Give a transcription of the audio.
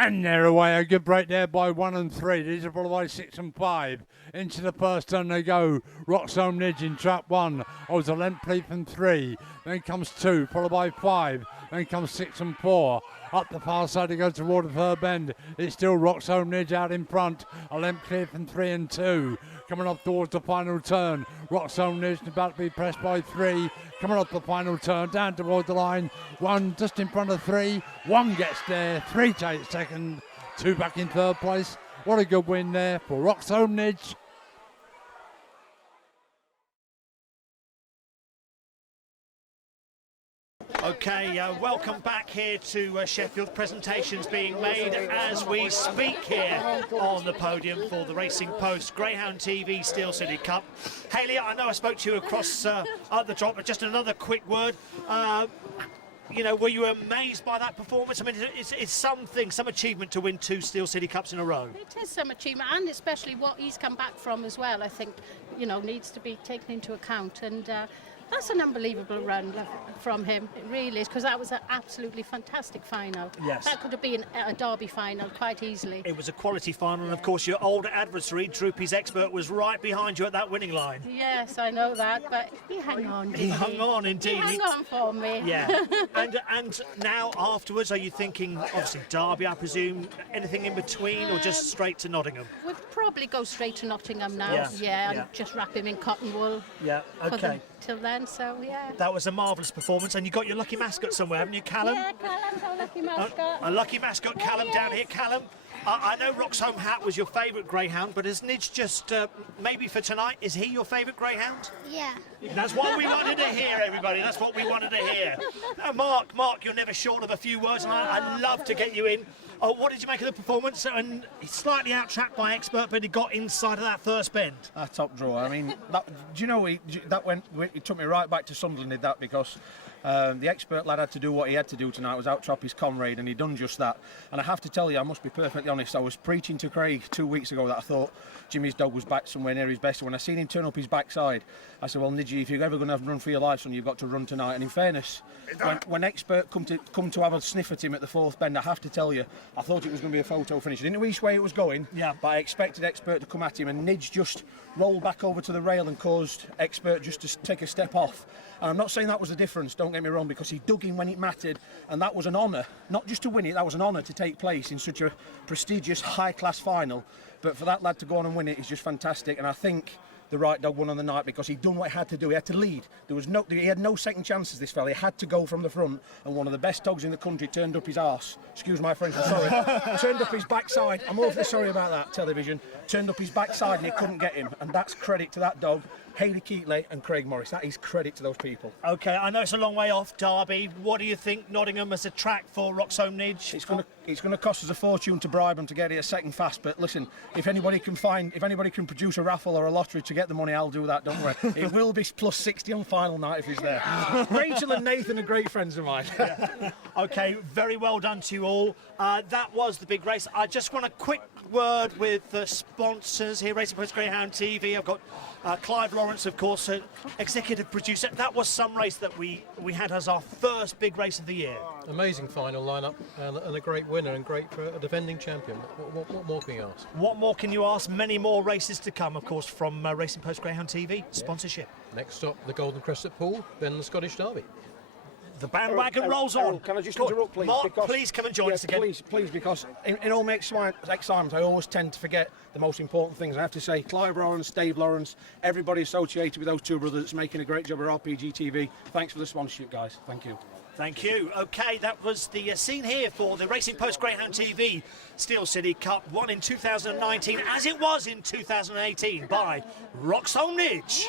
And they're away. A good break there by 1 and 3. These are followed by 6 and 5. Into the first turn they go. Roxholme Nidge in trap 1. Oh, it's a length lead from 3. Then comes 2, followed by 5. Then comes 6 and 4. Up the far side they go toward the third bend. It's still Roxholme Nidge out in front. A length clear from 3 and 2. Coming up towards the final turn. Roxholme Nidge about to be pressed by 3. Coming off the final turn, down toward the line. 1 just in front of 3. 1 gets there. 3 takes second. 2 back in third place. What a good win there for Roxholme Nidge. Okay, welcome back here to Sheffield. Presentations being made as we speak here on the podium for the Racing Post Greyhound TV Steel City Cup. Hayley, I know I spoke to you across at the drop, but just another quick word. You know, were you amazed by that performance? I mean, it's something, some achievement to win 2 Steel City Cups in a row. It is some achievement, and especially what he's come back from as well, I think, you know, needs to be taken into account. And that's an unbelievable run from him. It really is, because that was an absolutely fantastic final. Yes. That could have been a derby final quite easily. It was a quality final, and of course your older adversary, Droopy's Expert, was right behind you at that winning line. Yes, I know that, but he hung on, didn't he? He hung on, indeed. He hung on for me. Yeah. and now afterwards, are you thinking, obviously, Derby, I presume, anything in between, or just straight to Nottingham? We'll probably go straight to Nottingham now. Yeah. And just wrap him in cotton wool. Yeah, okay. Till then, so yeah. That was a marvellous performance, and you got your lucky mascot somewhere, haven't you, Callum? Yeah, Callum's our lucky mascot. A lucky mascot, Callum, down here. Callum, I know Roxholme Hat was your favourite greyhound, but has Nidge just, maybe for tonight, is he your favourite greyhound? Yeah. That's what we wanted to hear, everybody. That's what we wanted to hear. Now, Mark, you're never short of a few words, and I'd love to get you in. What did you make of the performance? And he's slightly out-tracked by Expert, but he got inside of that first bend. Top draw. I mean, do you know, it took me right back to Sunderland, did that, because the Expert lad had to do what he had to do tonight, was out-trap his comrade, and he done just that. And I have to tell you, I must be perfectly honest, I was preaching to Craig 2 weeks ago that I thought Jimmy's dog was back somewhere near his best. And when I seen him turn up his backside, I said, well, Nidge, if you're ever going to have a run for your life, son, you've got to run tonight. And in fairness, when Expert come to have a sniff at him at the fourth bend, I have to tell you, I thought it was going to be a photo finish. I didn't know which way it was going, but I expected Expert to come at him, and Nidge just rolled back over to the rail and caused Expert just to take a step off. And I'm not saying that was the difference, don't get me wrong, because he dug in when it mattered, and that was an honour, not just to win it, that was an honour to take place in such a prestigious, high-class final. But for that lad to go on and win it is just fantastic, and I think the right dog won on the night because he'd done what he had to do. He had to lead. He had no second chances, this fella. He had to go from the front, and one of the best dogs in the country turned up his arse. Excuse my French, I'm sorry. Turned up his backside. I'm awfully sorry about that, television. Turned up his backside and he couldn't get him, and that's credit to that dog. Hayley Keatley and Craig Morris. That is credit to those people. OK, I know it's a long way off, Derby. What do you think Nottingham as a track for Roxholme Nidge? It's going to cost us a fortune to bribe them to get it a second fast. But listen, if anybody can produce a raffle or a lottery to get the money, I'll do that. Don't worry. It will be plus 60 on final night if he's there. Rachel and Nathan are great friends of mine. OK, very well done to you all. That was the big race. I just want a quick word with the sponsors here, Racing Post Greyhound TV. I've got Clive Lawrence, of course, executive producer. That was some race that we had as our first big race of the year. Amazing final lineup and a great winner, and great for a defending champion. What more can you ask? What more can you ask? Many more races to come, of course, from Racing Post Greyhound TV sponsorship. Next stop, the Golden Crescent Pool, then the Scottish Derby. The bandwagon rolls on. Can I just interrupt, please? Mark, please come and join us again. Please, because in all my excitement, I always tend to forget the most important things. I have to say, Clive Lawrence, Dave Lawrence, everybody associated with those two brothers that's making a great job at Rpgtv. Thanks for the sponsorship, guys. Thank you. Thank you. OK, that was the scene here for the Racing Post Greyhound TV Steel City Cup, won in 2019, as it was in 2018, by Roxholme Nidge. Yay!